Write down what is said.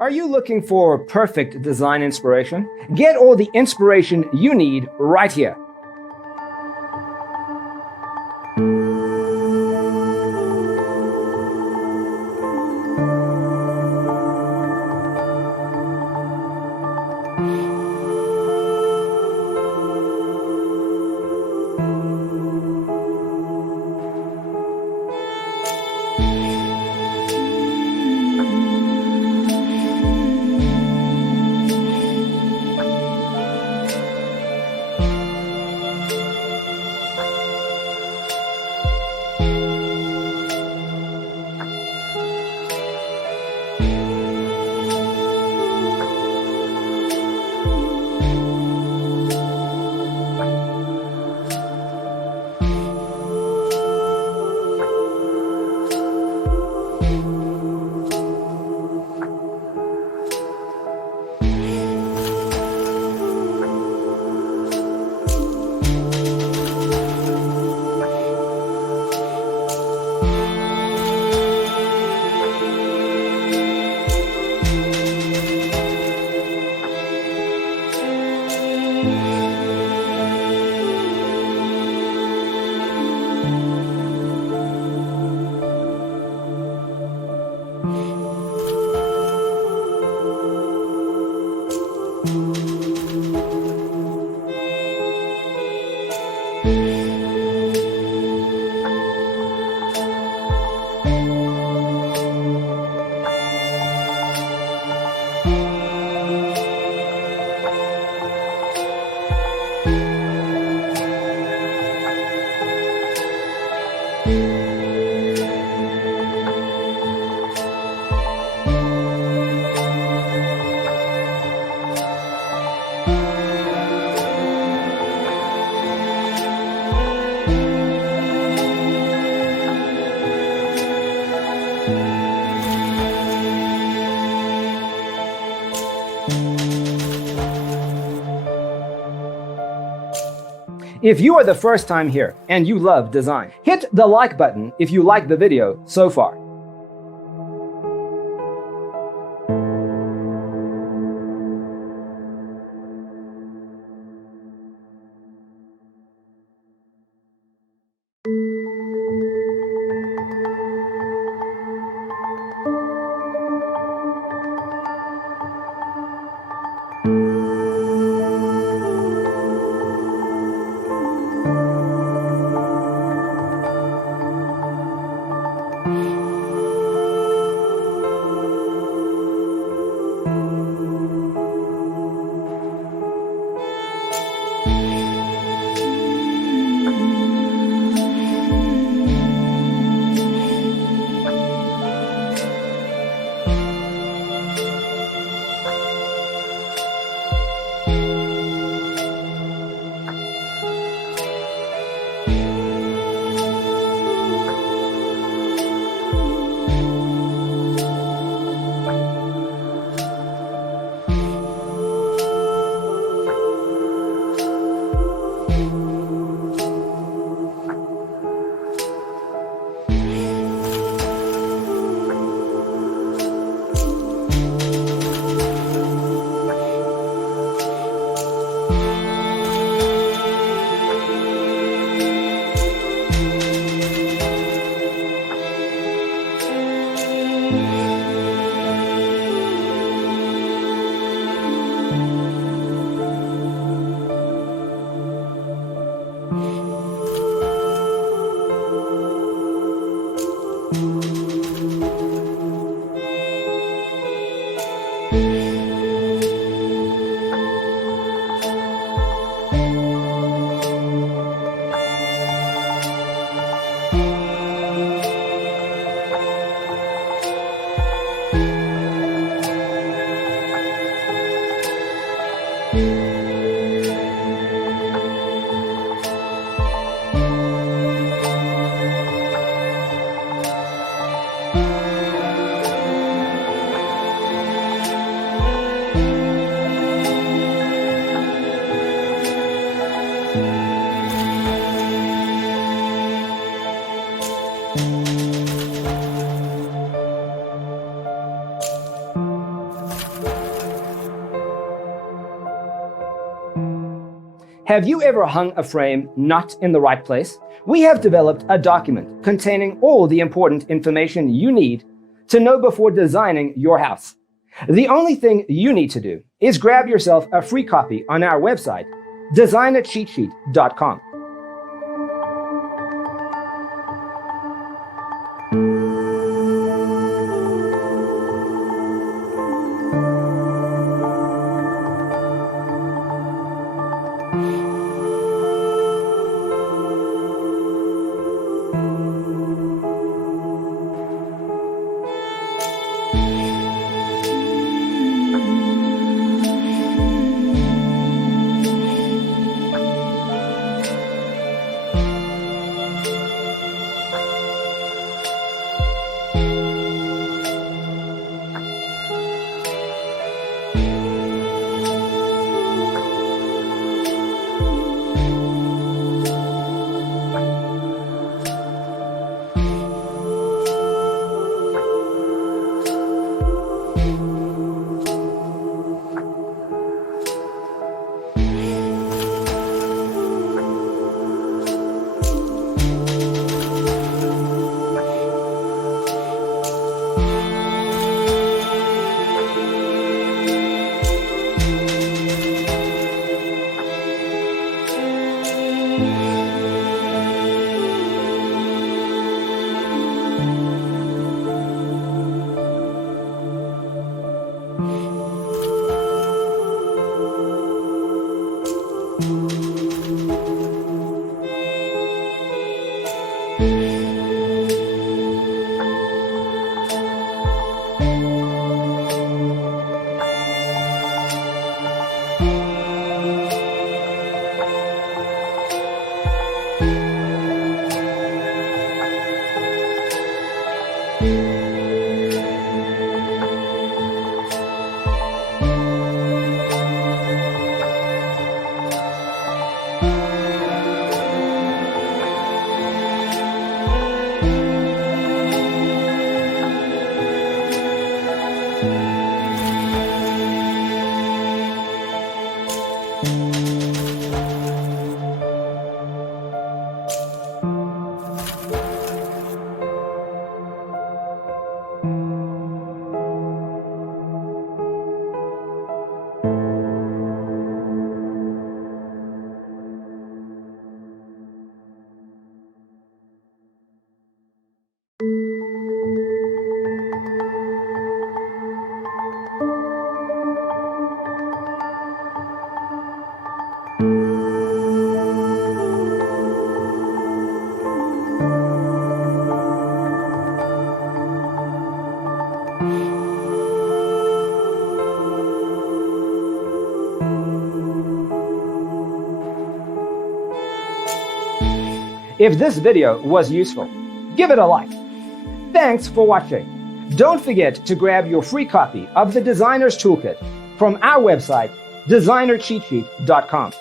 Are you looking for perfect design inspiration? Get all the inspiration you need right here. If you are the first time here and you love design, hit the like button if you like the video so far. Have you ever hung a frame not in the right place? We have developed a document containing all the important information you need to know before designing your house. The only thing you need to do is grab yourself a free copy on our website, designercheatsheet.com. If this video was useful, give it a like. Thanks for watching. Don't forget to grab your free copy of the Designer's Toolkit from our website, designercheatsheet.com.